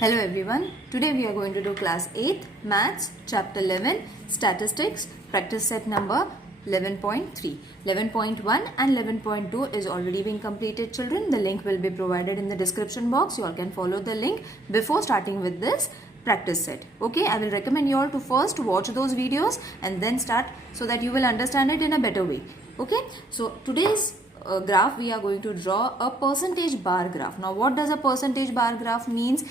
Hello everyone, today we are going to do class 8 maths chapter 11 statistics practice set number 11.3. 11.1 and 11.2 is already being completed children. The link will be provided in the description box. You all can follow the link before starting with this practice set. Okay, I will recommend you all to first watch those videos and then start so that you will understand it in a better way. Okay, so today's graph we are going to draw a percentage bar graph. Now what does a percentage bar graph means?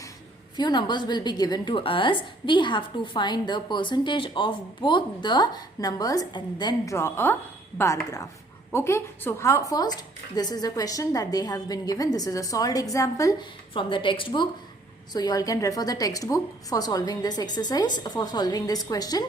Few numbers will be given to us. We have to find the percentage of both the numbers and then draw a bar graph. Okay, so how first, this is the question that they have been given. This is a solved example from the textbook. So you all can refer the textbook for solving this exercise, for solving this question.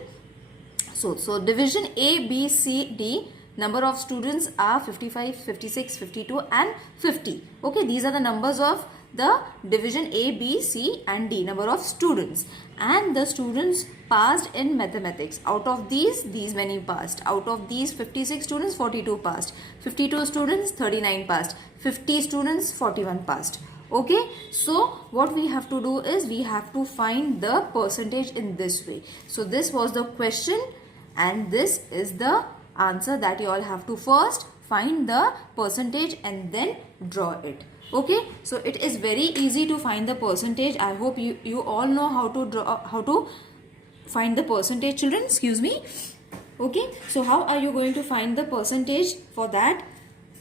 So division A, B, C, D. Number of students are 55, 56, 52 and 50. Okay, these are the numbers of the division A, B, C and D, number of students. And the students passed in mathematics. Out of these many passed. Out of these 56 students, 42 passed. 52 students, 39 passed. 50 students, 41 passed. Okay, so what we have to do is we have to find the percentage in this way. So this was the question and this is the answer that you all have to first find the percentage and then draw it. Okay, so it is very easy to find the percentage. I hope you all know how to draw, how to find the percentage children. Excuse me. Okay, so how are you going to find the percentage for that?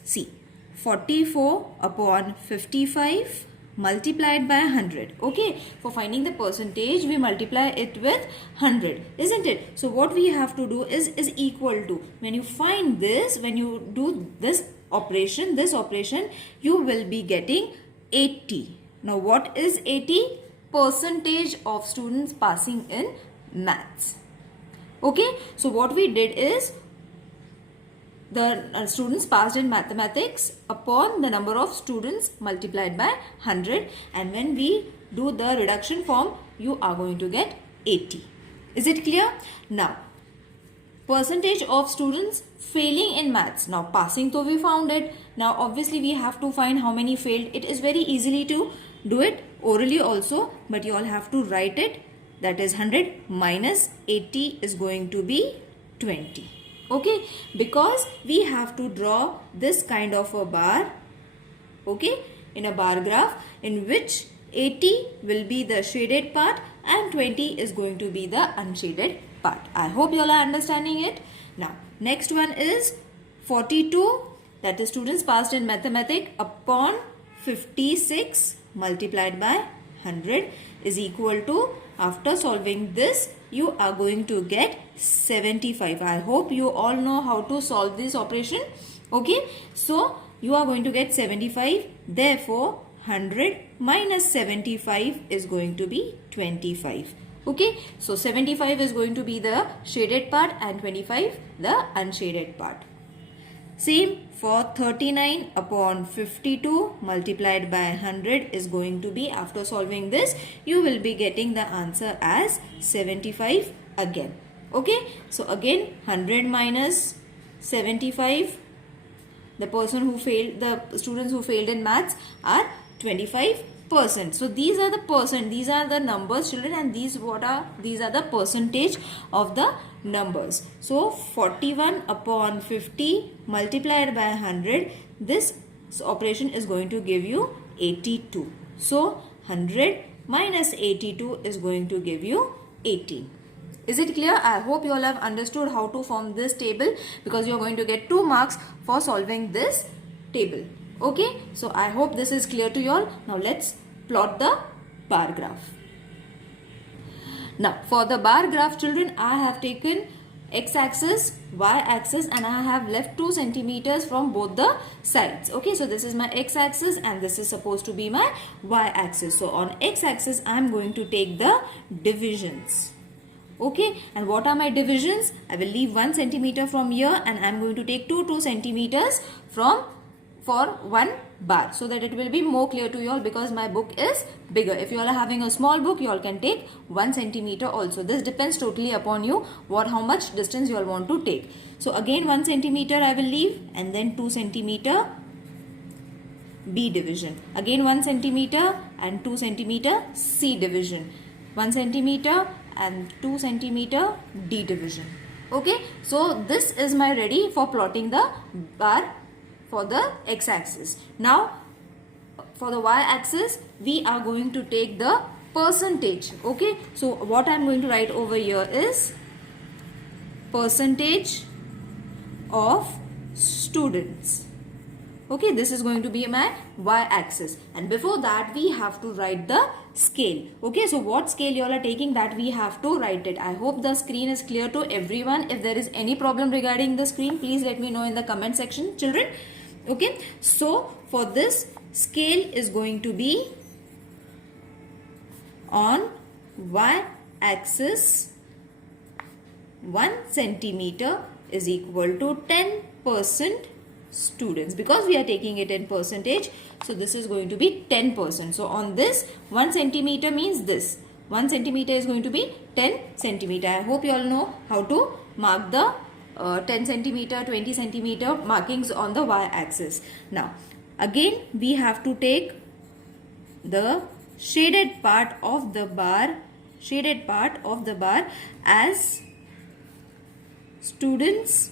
See, 44 upon 55 multiplied by 100. Okay, for finding the percentage we multiply it with 100, isn't it? So what we have to do is equal to, when you find this, when you do this operation, you will be getting 80. Now what is 80? Percentage of students passing in maths. Okay, so what we did is the students passed in mathematics upon the number of students multiplied by 100, and when we do the reduction form you are going to get 80. Is it clear? Now percentage of students failing in maths. Now passing, so we found it. Now obviously we have to find how many failed. It is very easily to do it orally also, but you all have to write it. That is 100 minus 80 is going to be 20. Okay, because we have to draw this kind of a bar, okay, in a bar graph in which 80 will be the shaded part and 20 is going to be the unshaded part. I hope you all are understanding it. Now next one is 42, that is students passed in mathematics upon 56 multiplied by 100 is equal to, after solving this you are going to get 75. I hope you all know how to solve this operation. Okay, so you are going to get 75. Therefore 100 minus 75 is going to be 25. Okay, so 75 is going to be the shaded part and 25 the unshaded part. Same for 39 upon 52 multiplied by 100 is going to be, after solving this you will be getting the answer as 75 again. Okay, so again 100 minus 75, the person who failed, the students who failed in maths are 25%. So these are the percent, these are the numbers children, and these are the percentage of the numbers. So 41 upon 50 multiplied by 100, this operation is going to give you 82. So 100 minus 82 is going to give you 18. Is it clear? I hope you all have understood how to form this table, because you are going to get 2 marks for solving this table. Okay, so I hope this is clear to you all. Now let's plot the bar graph. Now for the bar graph children, I have taken x-axis, y-axis, and I have left 2 centimeters from both the sides. Okay, so this is my x-axis and this is supposed to be my y-axis. So on x-axis I am going to take the divisions. Okay, and what are my divisions? I will leave 1 centimeter from here and I am going to take 2 centimeters for one bar, so that it will be more clear to you all, because my book is bigger. If you all are having a small book, you all can take 1 centimeter also. This depends totally upon you, how much distance you all want to take. So again 1 centimeter I will leave, and then 2 centimeter B division. Again 1 centimeter and 2 centimeter C division. 1 centimeter and 2 centimeter D division. Okay, so this is my ready for plotting the bar for the x-axis. Now for the y-axis we are going to take the percentage. Okay, so what I am going to write over here is percentage of students. Okay, this is going to be my y-axis, and before that we have to write the scale. Okay, so what scale you all are taking, that we have to write it. I hope the screen is clear to everyone. If there is any problem regarding the screen, please let me know in the comment section, children. Okay, so for this, scale is going to be on y-axis 1 centimeter is equal to 10% students, because we are taking it in percentage, so this is going to be 10%. So on this, 1 centimeter means this 1 centimeter is going to be 10 centimeter. I hope you all know how to mark the 10 centimeter, 20 centimeter markings on the y-axis. Now again we have to take the shaded part of the bar as students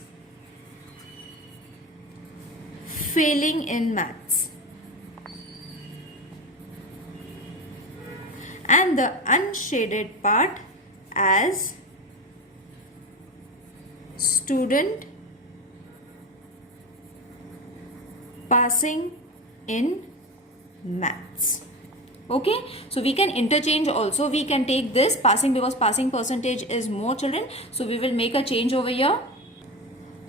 failing in maths, and the unshaded part as student passing in maths. Okay, so we can interchange also. We can take this passing, because passing percentage is more, children. So we will make a change over here.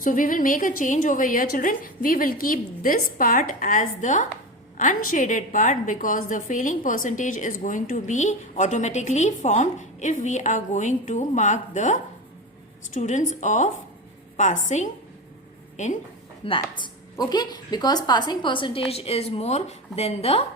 Children. We will keep this part as the unshaded part, because the failing percentage is going to be automatically formed if we are going to mark the students of passing in maths. Okay, because passing percentage is more than the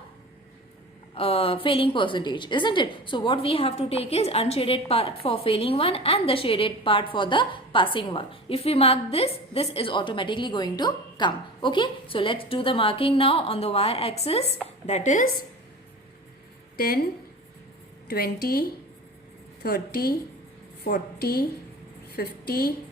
failing percentage, isn't it? So what we have to take is unshaded part for failing one and the shaded part for the passing one. If we mark this, this is automatically going to come. Okay, so let's do the marking now on the y-axis. That is 10, 20, 30, 40, 50.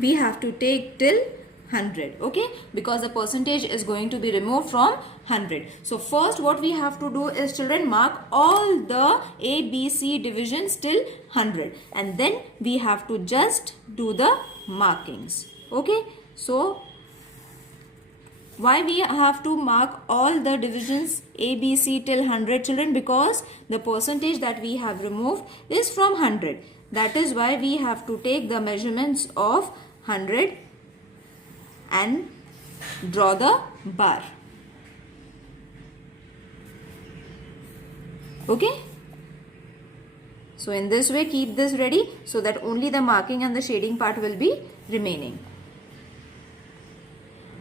We have to take till 100. Okay, because the percentage is going to be removed from 100. So first what we have to do is, children, mark all the A, B, C divisions till 100, and then we have to just do the markings. Okay, so why we have to mark all the divisions A, B, C till 100, children? Because the percentage that we have removed is from 100. That is why we have to take the measurements of 100 and draw the bar. Okay, so in this way keep this ready, so that only the marking and the shading part will be remaining.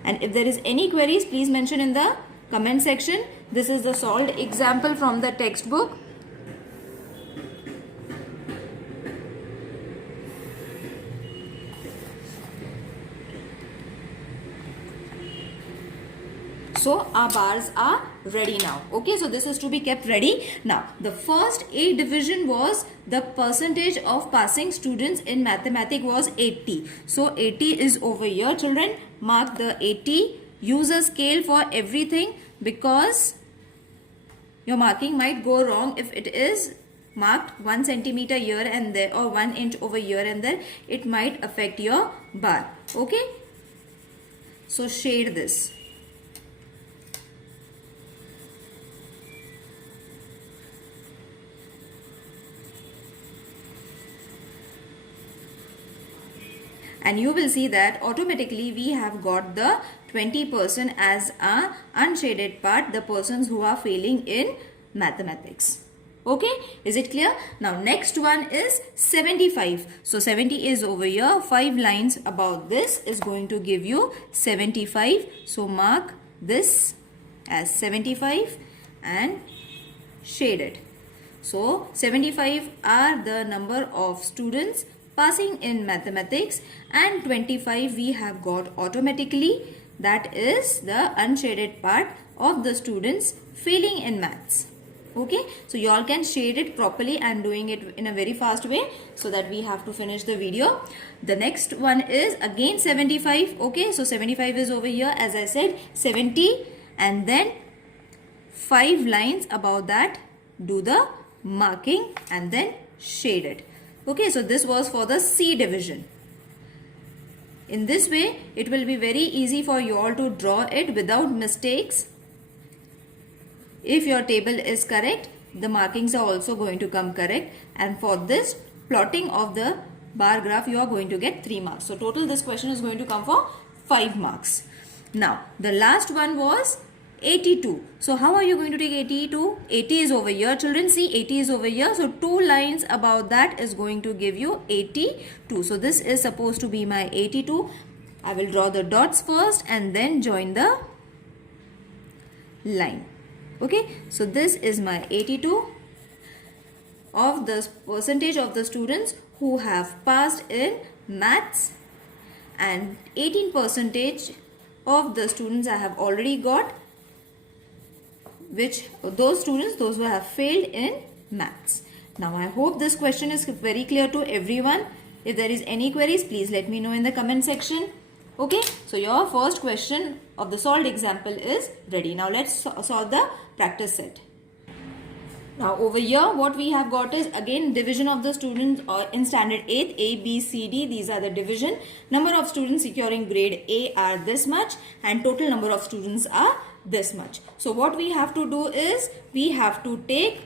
And if there is any queries, please mention in the comment section. This is the solved example from the textbook. So our bars are ready now. Okay, so this is to be kept ready. Now the first A division was the percentage of passing students in mathematics was 80. So 80 is over here, children. Mark the 80. Use a scale for everything, because your marking might go wrong if it is marked 1 centimeter here and there, or 1 inch over here and there. It might affect your bar. Okay, so shade this. And you will see that automatically we have got the 20% as a unshaded part, the persons who are failing in mathematics. Okay, is it clear? Now next one is 75. So 70 is over here. 5 lines about this is going to give you 75. So mark this as 75 and shade it. So 75 are the number of students passing in mathematics, and 25 we have got automatically. that is the unshaded part of the students failing in maths. Okay, so you all can shade it properly. I am doing it in a very fast way so that we have to finish the video. The next one is again 75. Okay, so 75 is over here, as I said, 70, and then 5 lines above that, do the marking and then shade it. Okay, so this was for the C division. In this way, it will be very easy for you all to draw it without mistakes. If your table is correct, the markings are also going to come correct. And for this plotting of the bar graph, you are going to get 3 marks. So total this question is going to come for 5 marks. Now, the last one was 82. So how are you going to take 82? 80 is over here. Children, see 80 is over here. So 2 lines above that is going to give you 82. So this is supposed to be my 82. I will draw the dots first and then join the line. Okay, so this is my 82 of the percentage of the students who have passed in maths, and 18% of the students I have already got, which those students those who have failed in maths. Now I hope this question is very clear to everyone. If there is any queries, please let me know in the comment section. Okay, so your first question of the solved example is ready. Now let's solve the practice set. Now over here what we have got is again division of the students in standard 8th, A, B, C, D. These are the division. Number of students securing grade A are this much and total number of students are this much. So what we have to do is we have to take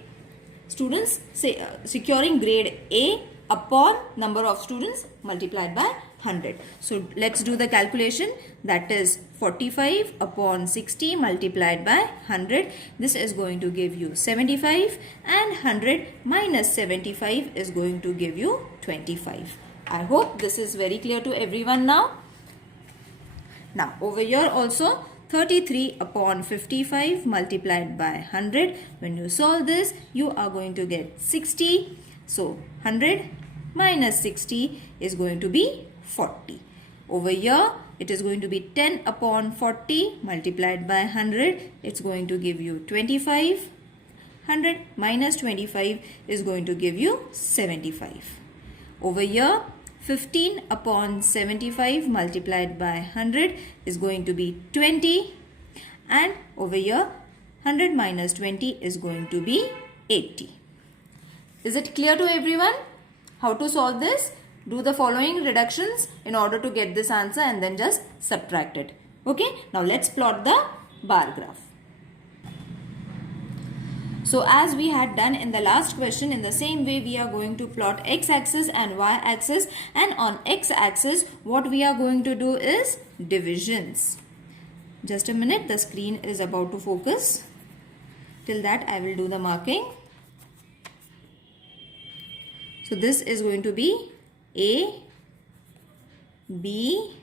students securing grade A upon number of students multiplied by 100. So let's do the calculation. That is 45 upon 60 multiplied by 100. This is going to give you 75, and 100 minus 75 is going to give you 25. I hope this is very clear to everyone now. Now over here also 33 upon 55 multiplied by 100. When you solve this, you are going to get 60. So 100 minus 60 is going to be 40. Over here, it is going to be 10 upon 40 multiplied by 100. It's going to give you 25. 100 minus 25 is going to give you 75. Over here, 15 upon 75 multiplied by 100 is going to be 20. And over here, 100 minus 20 is going to be 80. Is it clear to everyone how to solve this? Do the following reductions in order to get this answer and then just subtract it. Okay, now let's plot the bar graph. So as we had done in the last question, in the same way we are going to plot x-axis and y-axis, and on x-axis what we are going to do is divisions. Just a minute, the screen is about to focus. Till that I will do the marking. So this is going to be A, B,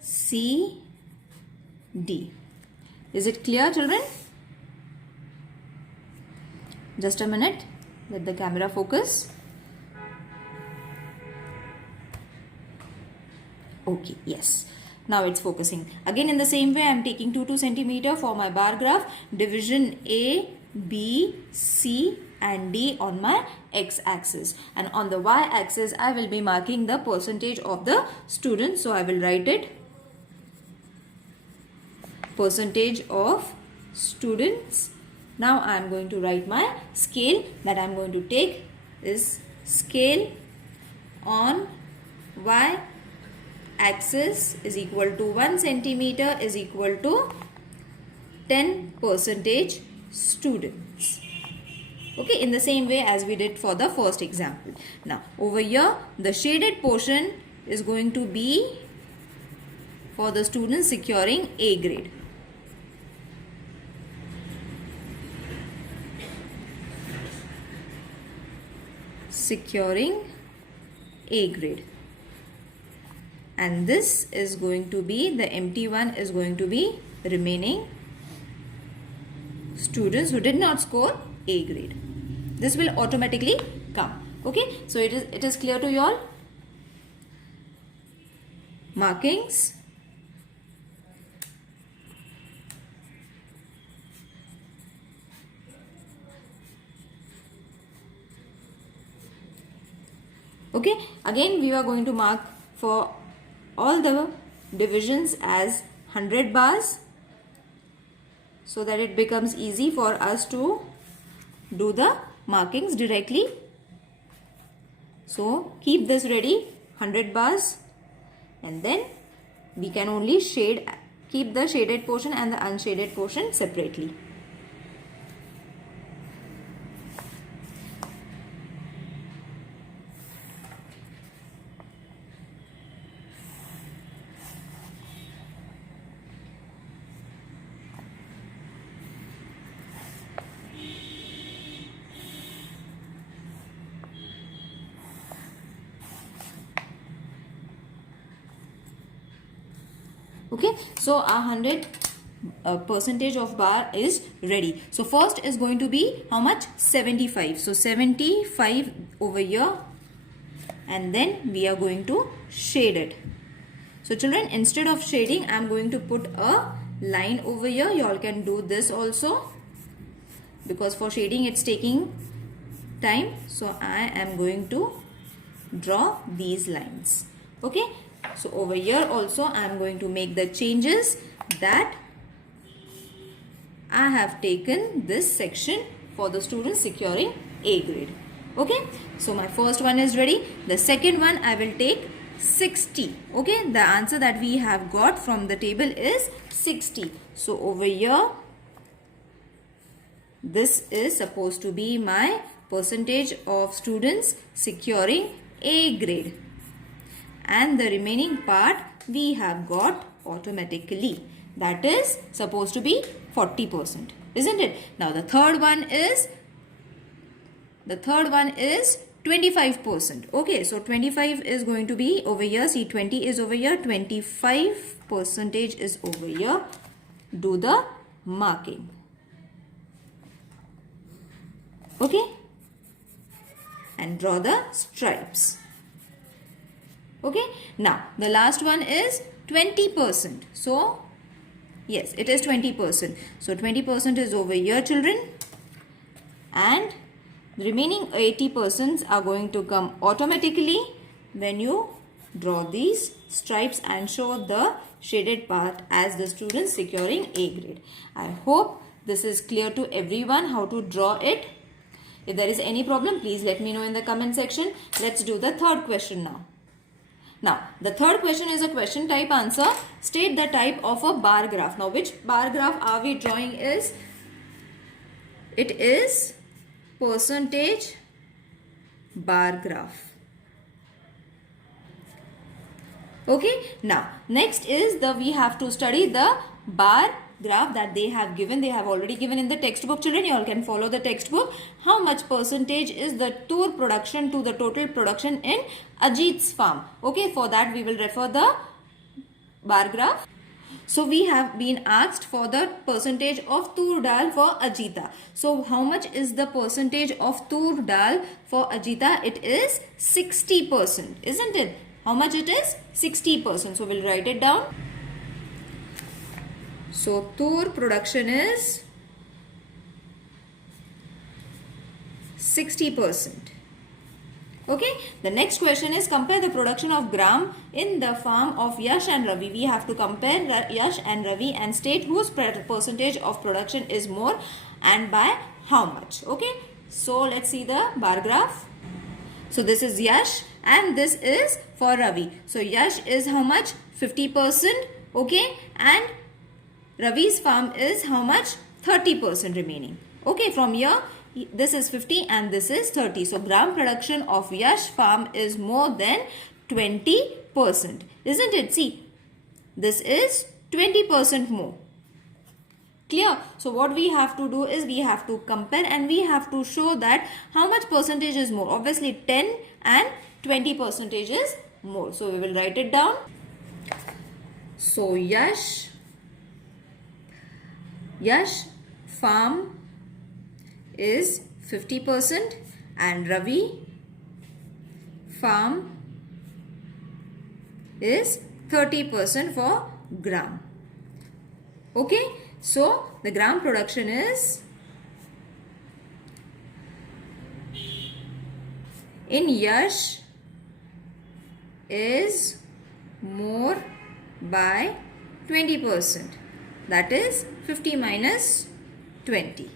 C, D. Is it clear, children? Just a minute, let the camera focus. Okay, yes. Now it's focusing. Again in the same way I am taking 2 cm for my bar graph. Division A, B, C and D on my x-axis. And on the y-axis I will be marking the percentage of the students. So I will write it. Percentage of students. Now I am going to write my scale that I am going to take is scale on y-axis is equal to 1 centimeter is equal to 10% students. Okay, in the same way as we did for the first example. Now over here the shaded portion is going to be for the students securing A grade. Securing A grade, and this is going to be the empty one is going to be remaining students who did not score A grade. This will automatically come. Okay, so it is clear to you all. Markings Okay, again we are going to mark for all the divisions as 100 bars so that it becomes easy for us to do the markings directly. So keep this ready, 100 bars, and then we can only keep the shaded portion and the unshaded portion separately. Okay, so our 100 percentage of bar is ready. So first is going to be how much? 75. So 75 over here, and then we are going to shade it. So children, instead of shading, I am going to put a line over here. You all can do this also, because for shading it's taking time. So I am going to draw these lines. Okay, so over here also I am going to make the changes that I have taken this section for the students securing A grade. Okay, so my first one is ready. The second one I will take 60. Okay, the answer that we have got from the table is 60. So over here, this is supposed to be my percentage of students securing A grade, and the remaining part we have got automatically. That is supposed to be 40%, isn't it? Now the third one is 25%. Okay, so 25 is going to be over here. See, 20 is over here, 25% is over here. Do the marking. Okay, and draw the stripes. Okay, now the last one is 20%. So yes, it is 20%. So 20% is over here, children, and the remaining 80% are going to come automatically when you draw these stripes and show the shaded part as the students securing A grade. I hope this is clear to everyone how to draw it. If there is any problem, please let me know in the comment section. Let's do the third question now. Now, the third question is a question type answer. State the type of a bar graph. Now, which bar graph are we drawing is? It is percentage bar graph. Okay. Now, next is we have to study the bar graph that they have given. They have already given in the textbook, children. You all can follow the textbook. How much percentage is the tur production to the total production in Ajit's farm? Okay, for that we will refer the bar graph. So we have been asked for the percentage of tur dal for Ajita. So how much is the percentage of tur dal for Ajita? It is 60%, isn't it? How much it is? 60%. So we'll write it down. So tur production is 60%. Okay. The next question is compare the production of gram in the farm of Yash and Ravi. We have to compare Yash and Ravi and state whose percentage of production is more and by how much. Okay. So let's see the bar graph. So this is Yash and this is for Ravi. So Yash is how much? 50%. Okay. And Ravi's farm is how much? 30% remaining. Okay, from here, this is 50 and this is 30. So, gram production of Yash farm is more than 20%. Isn't it? See, this is 20% more. Clear? So, what we have to do is we have to compare and we have to show that how much percentage is more. Obviously, 10 and 20% is more. So, we will write it down. So, Yash farm is 50% and Ravi farm is 30% for gram. Okay, so the gram production is in Yash is more by 20%. That is 50 minus 20.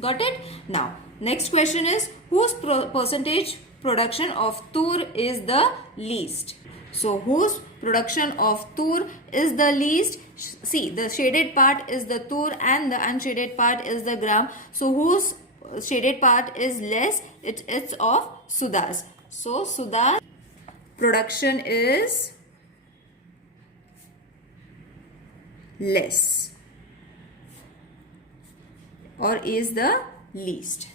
Got it? Now, next question is whose percentage production of tur is the least? So, whose production of tur is the least? See, the shaded part is the tur and the unshaded part is the gram. So, whose shaded part is less? It's of Sudha's. So, Sudha's production is less or is the least.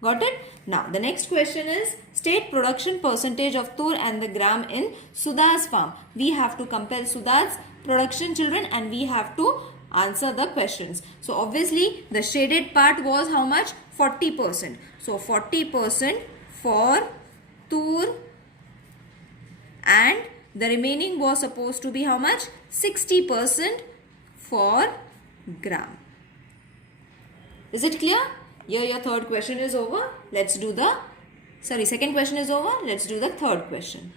Got it? Now the next question is state production percentage of tur and the gram in Sudha's farm. We have to compare Sudha's production, children, and we have to answer the questions. So obviously the shaded part was how much? 40%. So 40% for tur and the remaining was supposed to be how much? 60% for gram. Is it clear? Here your third question is over. Let's do the, second question is over. Let's do the third question.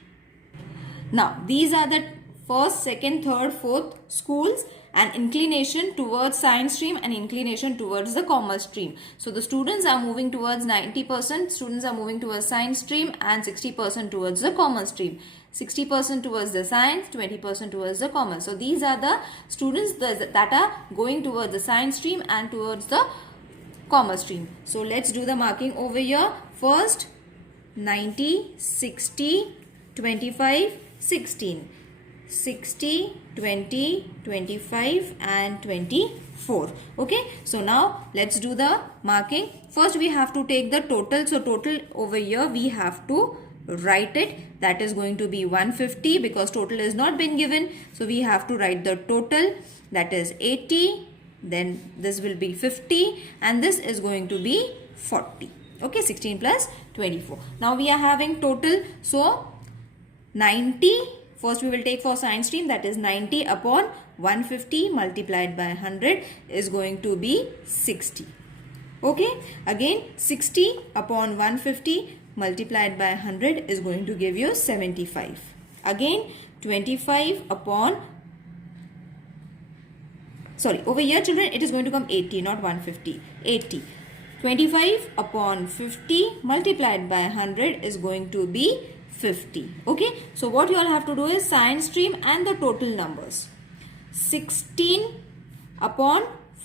Now, these are the first, second, third, fourth schools and inclination towards science stream and inclination towards the commerce stream. So, the students are moving towards 90%. Students are moving towards science stream and 60% towards the commerce stream. 60% towards the science, 20% towards the commerce. So, these are the students that are going towards the science stream and towards the commerce stream. So let's do the marking over here. First 90, 60, 25, 16. 60, 20, 25 and 24. Okay. So now let's do the marking. First we have to take the total. So total over here we have to write it. That is going to be 150 because total is not been given. So we have to write the total. That is 80. Then this will be 50 and this is going to be 40. Okay, 16 plus 24. Now we are having total. So 90. First we will take for science stream, that is 90 upon 150 multiplied by 100 is going to be 60. Okay, again 60 upon 150 multiplied by 100 is going to give you 75. Again 25 upon, over here children it is going to come 80, not 150, 80. 25 upon 50 multiplied by 100 is going to be 50. Okay, so what you all have to do is science stream and the total numbers. 16 upon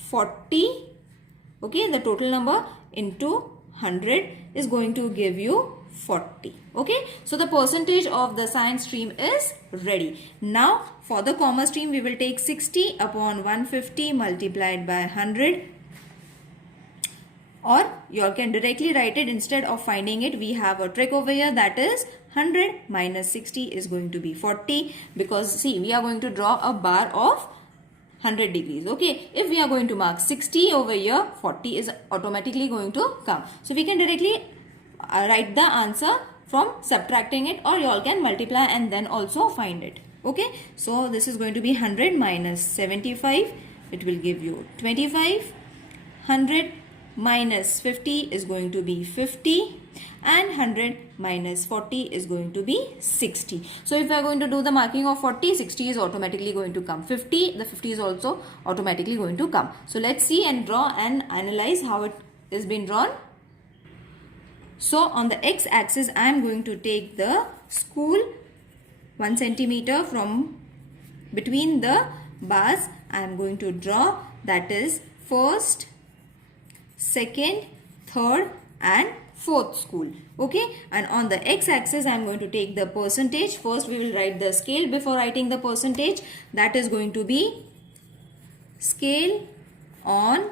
40, okay, the total number into 100 is going to give you 40. Okay, so the percentage of the science stream is ready. Now for the commerce stream we will take 60 upon 150 multiplied by 100, or you all can directly write it. Instead of finding it, we have a trick over here, that is 100 minus 60 is going to be 40, because see we are going to draw a bar of 100 degrees. Okay, if we are going to mark 60 over here, 40 is automatically going to come. So we can directly write the answer from subtracting it, or you all can multiply and then also find it. Okay, so this is going to be 100 minus 75, it will give you 25. 100 minus 50 is going to be 50, and 100 minus 40 is going to be 60. So if we are going to do the marking of 40, 60 is automatically going to come. 50, the 50 is also automatically going to come. So let's see and draw and analyze how it is being drawn. So on the x-axis I am going to take the school 1 centimeter from between the bars. I am going to draw, that is first, second, third and fourth school. Okay, and on the x-axis I am going to take the percentage. First we will write the scale before writing the percentage. That is going to be scale on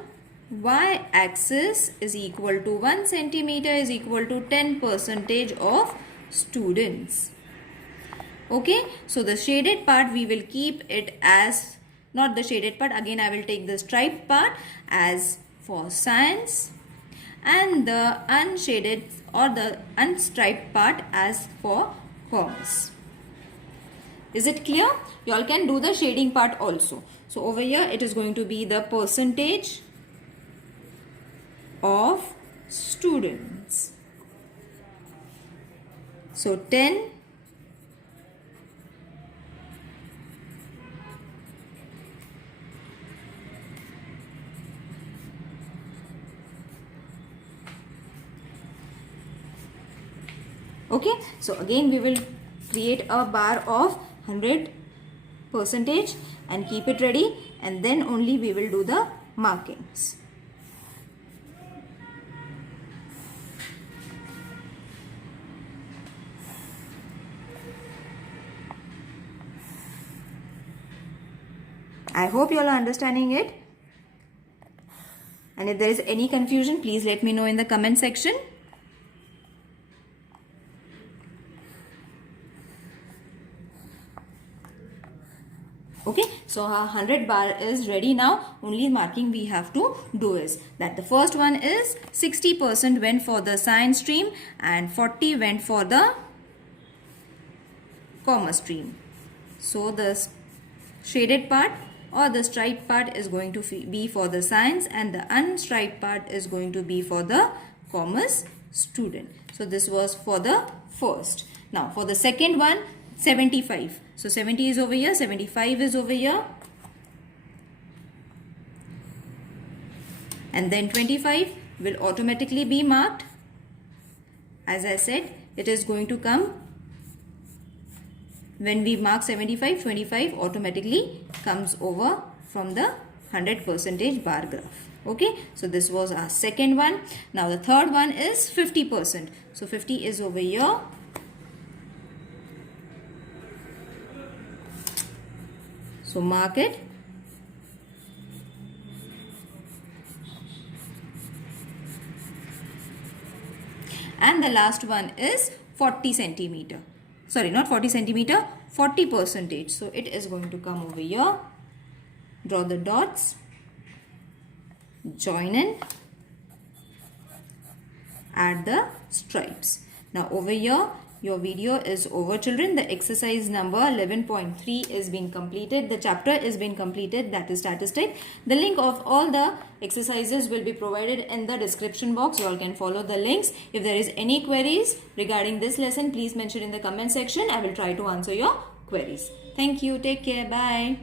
y-axis is equal to 1 centimeter is equal to 10% of students. Okay, so the shaded part we will keep it as, not the shaded part, again I will take the striped part as for science, and the unshaded or the unstriped part as for commerce. Is it clear? You all can do the shading part also. So over here it is going to be the percentage of students. So 10 Okay, so again we will create a bar of 100% and keep it ready, and then only we will do the markings. I hope you all are understanding it. And if there is any confusion, please let me know in the comment section. Okay, so our 100 bar is ready now. Only marking we have to do is that the first one is 60% went for the science stream and 40 went for the commerce stream. So the shaded part or the striped part is going to be for the science, and the unstriped part is going to be for the commerce student. So this was for the first. Now for the second one, 75. So 70 is over here, 75 is over here, and then 25 will automatically be marked. As I said, it is going to come when we mark 75, 25 automatically comes over from the 100% bar graph. Okay, so this was our second one. Now the third one is 50%. So 50 is over here. So mark it. And the last one is 40 centimeter. Sorry, not 40 centimeter, 40%. So it is going to come over here. Draw the dots. Join in. Add the stripes. Now over here, your video is over, children. The exercise number 11.3 is being completed. The chapter is being completed, that is statistic. The link of all the exercises will be provided in the description box. You all can follow the links. If there is any queries regarding this lesson, please mention in the comment section. I will try to answer your queries. Thank you. Take care. Bye.